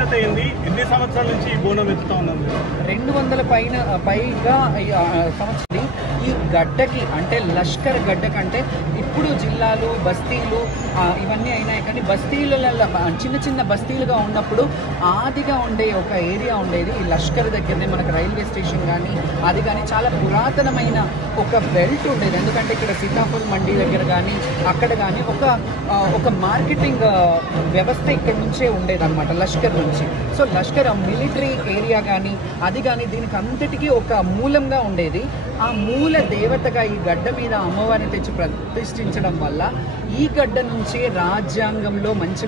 విశిష్టత ఏంది? ఎన్ని సంవత్సరాల నుంచి ఈ బోనం ఎత్తుతా ఉన్నారు? 200 పైగా సంవత్సరాలు ఈ గడ్డకి, అంటే లష్కర్ గడ్డకంటే ఇప్పుడు జిల్లాలు బస్తీలు ఇవన్నీ అయినాయి, కానీ బస్తీలలో చిన్న చిన్న బస్తీలుగా ఉన్నప్పుడు ఆదిగా ఉండే ఒక ఏరియా ఉండేది ఈ లష్కర్ దగ్గరనే. మనకు రైల్వే స్టేషన్ కానీ అది కానీ చాలా పురాతనమైన ఒక బెల్ట్ ఉండేది. ఎందుకంటే ఇక్కడ సీతాఫల్ మండీ దగ్గర కానీ అక్కడ కానీ ఒక మార్కెటింగ్ వ్యవస్థ ఇక్కడ నుంచే ఉండేది అనమాట, లష్కర్ నుంచి. సో లష్కర్ మిలిటరీ ఏరియా కానీ అది కానీ దీనికి అంతటికీ ఒక మూలంగా ఉండేది. ఆ మూల దేవతగా ఈ గడ్డ మీద అమ్మవారిని తెచ్చి ప్రతిష్ఠించడం వల్ల ఈ గడ్డ నుంచే రాజ్యాంగంలో మంచి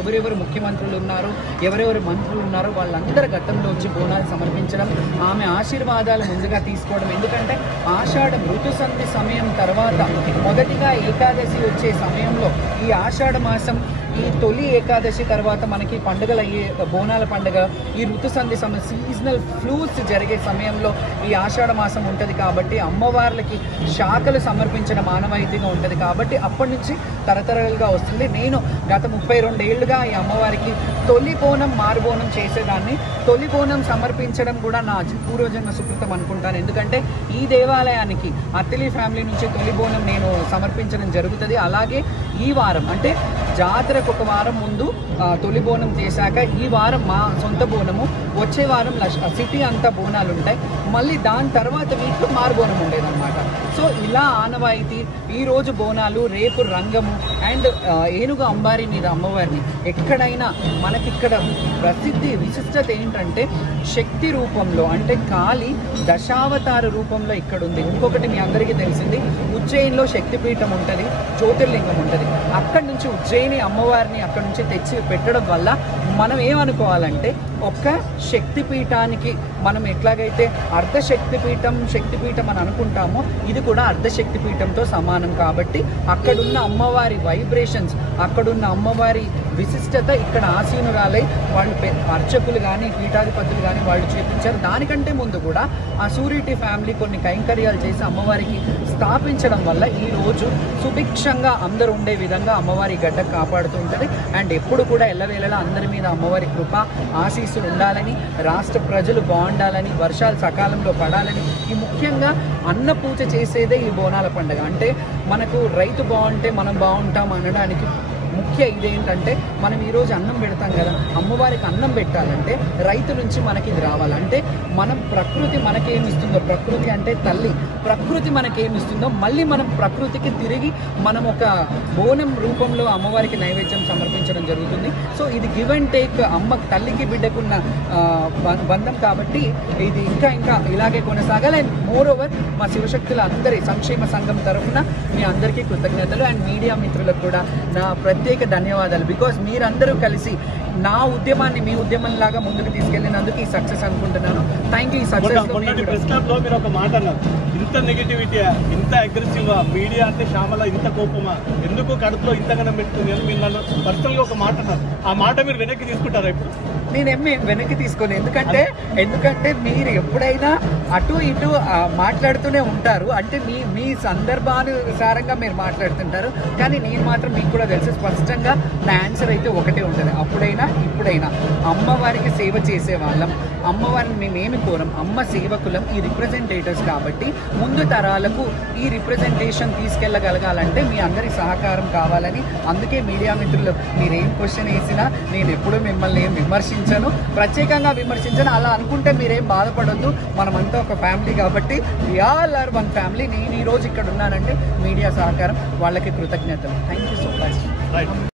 ఎవరెవరు ముఖ్యమంత్రులు ఉన్నారో, ఎవరెవరు మంత్రులు ఉన్నారో వాళ్ళందరూ గతంలో వచ్చి బోనాలు సమర్పించడం, ఆమె ఆశీర్వాదాలు ముందుగా తీసుకోవడం. ఎందుకంటే ఆషాఢం ఋతుసంధి సమయం తర్వాత మొదటిగా ఏకాదశి వచ్చే సమయంలో ఈ ఆషాఢ మాసం, ఈ తొలి ఏకాదశి తర్వాత మనకి పండుగలు అయ్యే బోనాల పండుగ, ఈ ఋతుసంధి సమయం సీజనల్ ఫ్లూస్ జరిగే సమయంలో ఈ ఆషాఢ మాసం ఉంటుంది. కాబట్టి అమ్మవార్లకి శాఖలు సమర్పించడం ఆనవాయితీగా ఉంటుంది. కాబట్టి అప్పటి నుంచి తరతరాలుగా వస్తుంది. నేను గత 32 ఏళ్ళుగా ఈ అమ్మవారికి తొలి బోనం మారుబోనం చేసేదాన్ని. తొలి బోనం సమర్పించడం కూడా నా పూర్వజన్మ సుకృతం అనుకుంటాను. ఎందుకంటే ఈ దేవాలయానికి అత్తిలి ఫ్యామిలీ నుంచి తొలి బోనం నేను సమర్పించడం జరుగుతుంది. అలాగే ఈ వారం అంటే జాతరకు ఒక వారం ముందు తొలి బోనం చేశాక ఈ వారం మా సొంత బోనము, వచ్చే వారం సిటీ అంతా బోనాలు ఉంటాయి. మళ్ళీ దాని తర్వాత వీటిలో మారుబోనం ఉండేదన్నమాట. సో ఇలా ఆనవాయితీ ఈరోజు బోనాలు, రేపు రంగము అండ్ ఏనుగు అంబారి మీద అమ్మవారిని. ఎక్కడైనా మనకిక్కడ విశిష్టత ఏంటంటే శక్తి రూపంలో, అంటే కాళీ దశావతార రూపంలో ఇక్కడ ఉంది. ఇంకొకటి మీ అందరికీ తెలిసింది, ఉజ్జయిన్లో శక్తిపీఠం ఉంటుంది, జ్యోతిర్లింగం ఉంటుంది. అక్కడి నుంచి ఉజ్జయిని అమ్మవారిని అక్కడి నుంచి తెచ్చి పెట్టడం వల్ల మనం ఏమనుకోవాలంటే ఒక్క శక్తిపీఠానికి మనం ఎట్లాగైతే శక్తిపీఠం అని అనుకుంటామో ఇది కూడా అర్ధశక్తిపీఠంతో సమానం. కాబట్టి అక్కడున్న అమ్మవారి వైబ్రేషన్స్, అక్కడున్న అమ్మవారి విశిష్టత ఇక్కడ ఆసీనురాలై వాళ్ళు అర్చకులు కానీ పీఠాధిపతులు కానీ వాళ్ళు చేపించారు. దానికంటే ముందు కూడా ఆ సూర్యుటి ఫ్యామిలీ కొన్ని కైంకర్యాలు చేసి అమ్మవారికి స్థాపించడం వల్ల ఈరోజు సుభిక్షంగా అందరూ ఉండే విధంగా అమ్మవారి గడ్డ కాపాడుతూ ఉంటుంది. అండ్ ఎప్పుడు కూడా ఎల్లవేళలా అందరి మీద అమ్మవారి కృప ఆశీస్సులు ఉండాలని, రాష్ట్ర ప్రజలు బాగుండాలని, వర్షాలు సకాలంలో పడాలని, ఈ ముఖ్యంగా అన్న పూజ చేసేదే ఈ బోనాల పండుగ. అంటే మనకు రైతు బాగుంటే మనం బాగుంటాం అనడానికి ముఖ్య ఇదేంటంటే మనం ఈరోజు అన్నం పెడతాం కదా, అమ్మవారికి అన్నం పెట్టాలంటే రైతు నుంచి మనకి ఇది రావాలంటే మనం ప్రకృతి మనకేమిస్తుందో, ప్రకృతి అంటే తల్లి, ప్రకృతి మనకేమిస్తుందో మళ్ళీ మనం ప్రకృతికి తిరిగి మనం ఒక బోనం రూపంలో అమ్మవారికి నైవేద్యం సమర్పించడం జరుగుతుంది. సో ఇది గివ్ అండ్ టేక్, అమ్మ తల్లికి బిడ్డకున్న బంధం. కాబట్టి ఇది ఇంకా ఇలాగే కొనసాగాలి. అండ్ మోర్ ఓవర్ మా శివశక్తుల అందరి సంక్షేమ సంఘం తరఫున మీ అందరికీ కృతజ్ఞతలు. అండ్ మీడియా మిత్రులకు కూడా నా ప్రత్యేక ధన్యవాదాలు. బికాస్ మీరందరూ కలిసి నా ఉద్యమాన్ని మీ ఉద్యమం లాగా ముందుకు తీసుకెళ్లినందుకు ఈ సక్సెస్ అనుకుంటున్నాను. Thank you. ఈ సక్సెస్ ప్రెస్ క్లబ్ లో మీరు ఒక మాట అన్నారు, ఇంత నెగిటివిటీ, ఇంత అగ్రెసివ్ మీడియా అంటే శ్యామల ఇంత కోపమా, ఎందుకు కడుపులో ఇంతగానం పెట్టుకుంది అని మీరు నన్ను పర్సనల్ గా ఒక మాట అన్నారు. ఆ మాట మీరు వెనక్కి తీసుకుంటారా? ఇప్పుడు నేనేమి వెనక్కి తీసుకోను. ఎందుకంటే మీరు ఎప్పుడైనా అటు ఇటు మాట్లాడుతూనే ఉంటారు. అంటే మీ సందర్భానుసారంగా మీరు మాట్లాడుతుంటారు. కానీ నేను మాత్రం మీకు కూడా తెలుసు స్పష్టంగా నా ఆన్సర్ అయితే ఒకటే ఉంటుంది. అప్పుడైనా ఇప్పుడైనా అమ్మవారికి సేవ చేసే వాళ్ళం, అమ్మవారిని మేమేమి కోరం, అమ్మ సేవకులం, ఈ రిప్రజెంటేటివ్స్. కాబట్టి ముందు తరాలకు ఈ రిప్రజెంటేషన్ తీసుకెళ్ళగలగాలంటే మీ అందరి సహకారం కావాలని. అందుకే మీడియా మిత్రులు మీరేం క్వశ్చన్ వేసినా నేను ఎప్పుడూ మిమ్మల్ని ఏం విమర్శించను, ప్రత్యేకంగా విమర్శించను. అలా అనుకుంటే మీరేం బాధపడొద్దు. మనమంతా ఒక ఫ్యామిలీ కాబట్టి we all are one family. నేను ఈరోజు ఇక్కడ ఉన్నానంటే మీడియా సహకారం, వాళ్ళకి కృతజ్ఞతలు. Thank you so much.